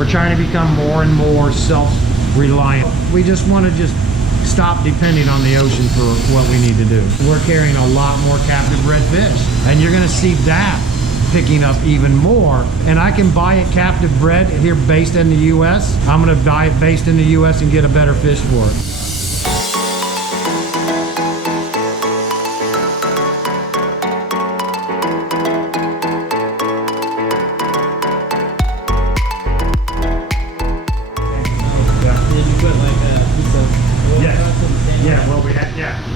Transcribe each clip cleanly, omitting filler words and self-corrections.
We're trying to become more and more self-reliant. We just want to just stop depending on the ocean for what we need to do. We're carrying a lot more captive bred fish, and you're going to see that picking up even more. And I can buy it captive bred here based in the US. I'm going to buy it based in the US and get a better fish for it.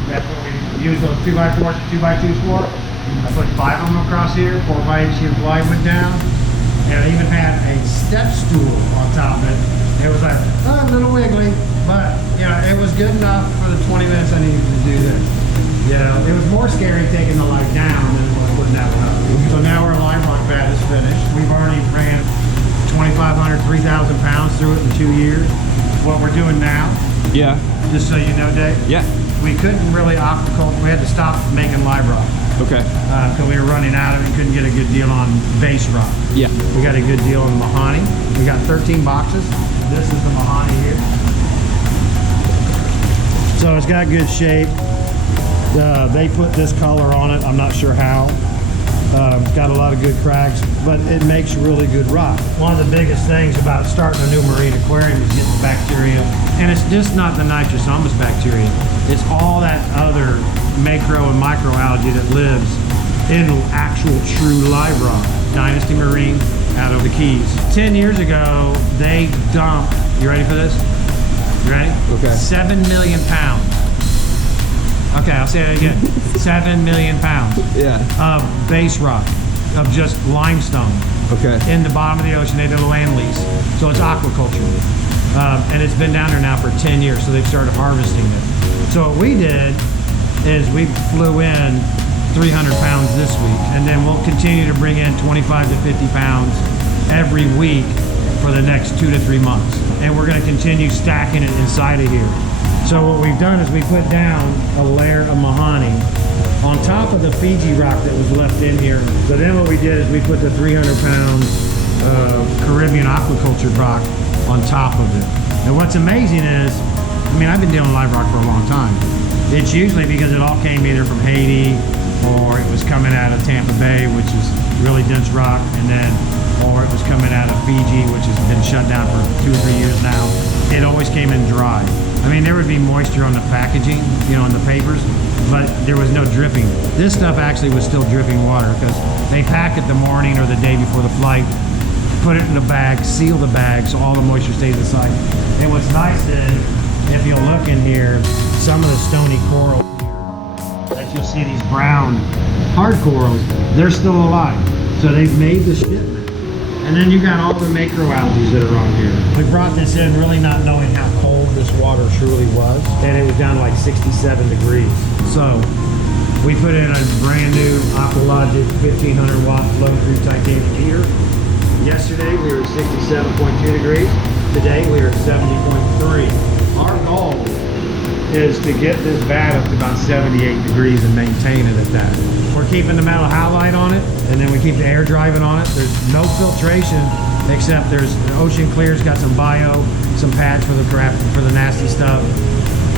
That's what we use those 2x4s, 2x2s for. I put 5 of them across here, 4x8 sheet of plywood down, and I even had a step stool on top of it. It was like a little wiggly, but you know, it was good enough for the 20 minutes I needed to do this. You know, it was more scary taking the light down than it was putting that one up. So now our LIVEROCK pad is finished. We've already ran 2,500, 3,000 pounds through it in 2 years. What we're doing now, just so you know, Dave, we couldn't really aquaculture. We had to stop making LIVEROCK. Okay. Because we were running out of it, couldn't get a good deal on base rock. Yeah. We got a good deal on mahogany. We got 13 boxes. This is the mahogany here. So it's got good shape. They put this color on it. I'm not sure how. Got a lot of good cracks, but it makes really good rock. One of the biggest things about starting a new marine aquarium is getting the bacteria. And it's just not the nitrosomus bacteria. It's all that other macro and microalgae that lives in actual true LIVEROCK. Dynasty Marine out of the Keys. 10 years ago, they dumped, you ready for this? You ready? Okay. 7 million pounds. Okay, I'll say it again. 7 million pounds of base rock, of just limestone. Okay. In the bottom of the ocean. They did a land lease. So it's aquaculture. And it's been down there now for 10 years, so they've started harvesting it. So what we did is we flew in 300 pounds this week, and then we'll continue to bring in 25 to 50 pounds every week for the next 2 to 3 months. And we're going to continue stacking it inside of here. So what we've done is we put down a layer of mahogany on top of the Fiji rock that was left in here. So then what we did is we put the 300-pound Caribbean aquaculture rock on top of it. And what's amazing is, I mean, I've been dealing with LIVEROCK for a long time. It's usually because it all came either from Haiti or it was coming out of Tampa Bay, which is really dense rock, and then, or it was coming out of Fiji, which has been shut down for 2 or 3 years now. It always came in dry. I mean, there would be moisture on the packaging, you know, in the papers, but there was no dripping. This stuff actually was still dripping water because they pack it the morning or the day before the flight, put it in the bag, seal the bag so all the moisture stays inside. And what's nice is, if you'll look in here, some of the stony coral that you'll see, these brown hard corals, they're still alive. So they've made the shipment. And then you got all the macroalgae that are on here. We brought this in really not knowing how cold this water truly was. And it was down to like 67 degrees. So we put in a brand new Aqualogic 1500 watt flow through titanium heater. Yesterday we were at 67.2 degrees. Today we are at 70.3. Our goal is to get this vat up to about 78 degrees and maintain it at that. We're keeping the metal halide on it, and then we keep the air driving on it. There's no filtration, except there's Ocean Clear's got some bio, some pads for the crap, for the nasty stuff,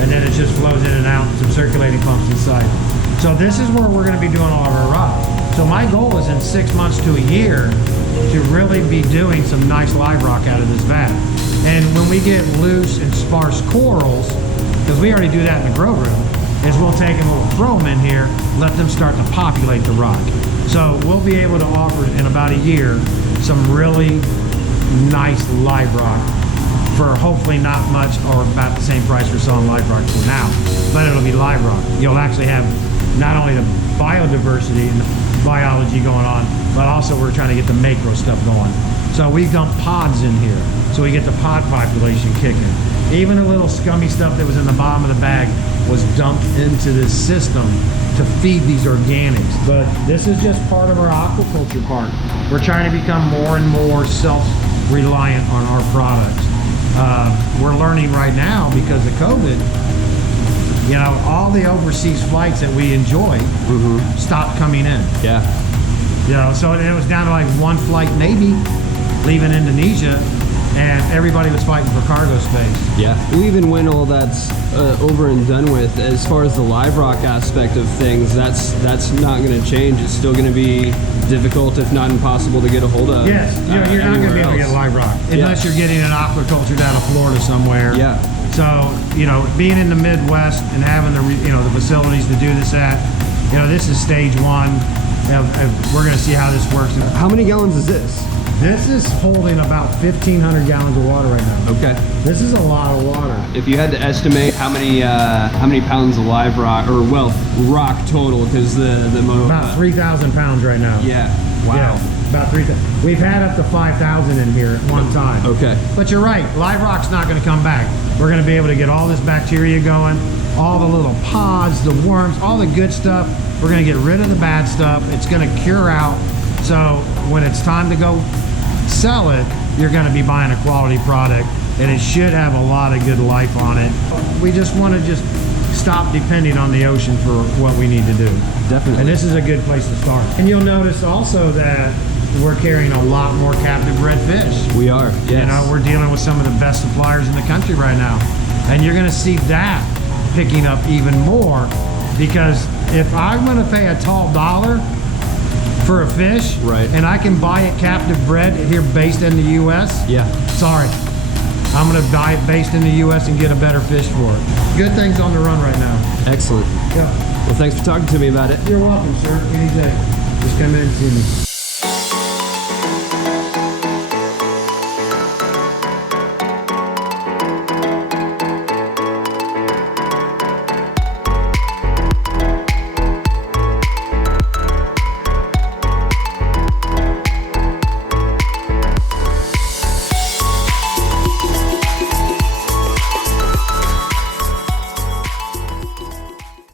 and then it just flows in and out, some circulating pumps inside. So this is where we're going to be doing all of our rock. So my goal is in 6 months to a year to really be doing some nice LIVEROCK out of this vat. And when we get loose and sparse corals, because we already do that in the grow room, is we'll take them, we'll throw them in here, let them start to populate the rock. So we'll be able to offer in about a year some really nice LIVEROCK for hopefully not much or about the same price we're selling LIVEROCK for now, but it'll be LIVEROCK. You'll actually have not only the biodiversity and the biology going on, but also we're trying to get the macro stuff going. So we've done pods in here, so we get the pod population kicking. Even the little scummy stuff that was in the bottom of the bag was dumped into this system to feed these organics. But this is just part of our aquaculture part. We're trying to become more and more self-reliant on our products. We're learning right now because of COVID, you know, all the overseas flights that we enjoy stopped coming in. Yeah. You know, so it was down to like one flight maybe leaving Indonesia, and everybody was fighting for cargo space. Yeah. Even when all that's over and done with, as far as the LIVEROCK aspect of things, that's not going to change. It's still going to be difficult, if not impossible, to get a hold of. Yes, you're not going to be able to get LIVEROCK unless you're getting an aquaculture out of Florida somewhere. Yeah. So, being in the Midwest and having the facilities to do this at, this is stage one. We're going to see how this works. How many gallons is this? This is holding about 1,500 gallons of water right now. Okay. This is a lot of water. If you had to estimate how many pounds of LIVEROCK, or rock total, because about 3,000 pounds right now. Yeah. Wow. Yeah, about 3,000. We've had up to 5,000 in here at one time. Okay. But you're right. LIVEROCK's not going to come back. We're going to be able to get all this bacteria going, all the little pods, the worms, all the good stuff. We're going to get rid of the bad stuff. It's going to cure out. So when it's time to go sell it, you're going to be buying a quality product, and it should have a lot of good life on it. We just want to stop depending on the ocean for what we need to do. Definitely. And this is a good place to start. And you'll notice also that we're carrying a lot more captive bred fish. We are, yes. We're dealing with some of the best suppliers in the country right now. And you're going to see that picking up even more, because if I'm going to pay a tall dollar for a fish, right, and I can buy it captive bred here based in the U.S., yeah, sorry, I'm going to buy it based in the U.S. and get a better fish for it. Good things on the run right now. Excellent. Yeah. Well, thanks for talking to me about it. You're welcome, sir. Any day. Just come in and see me.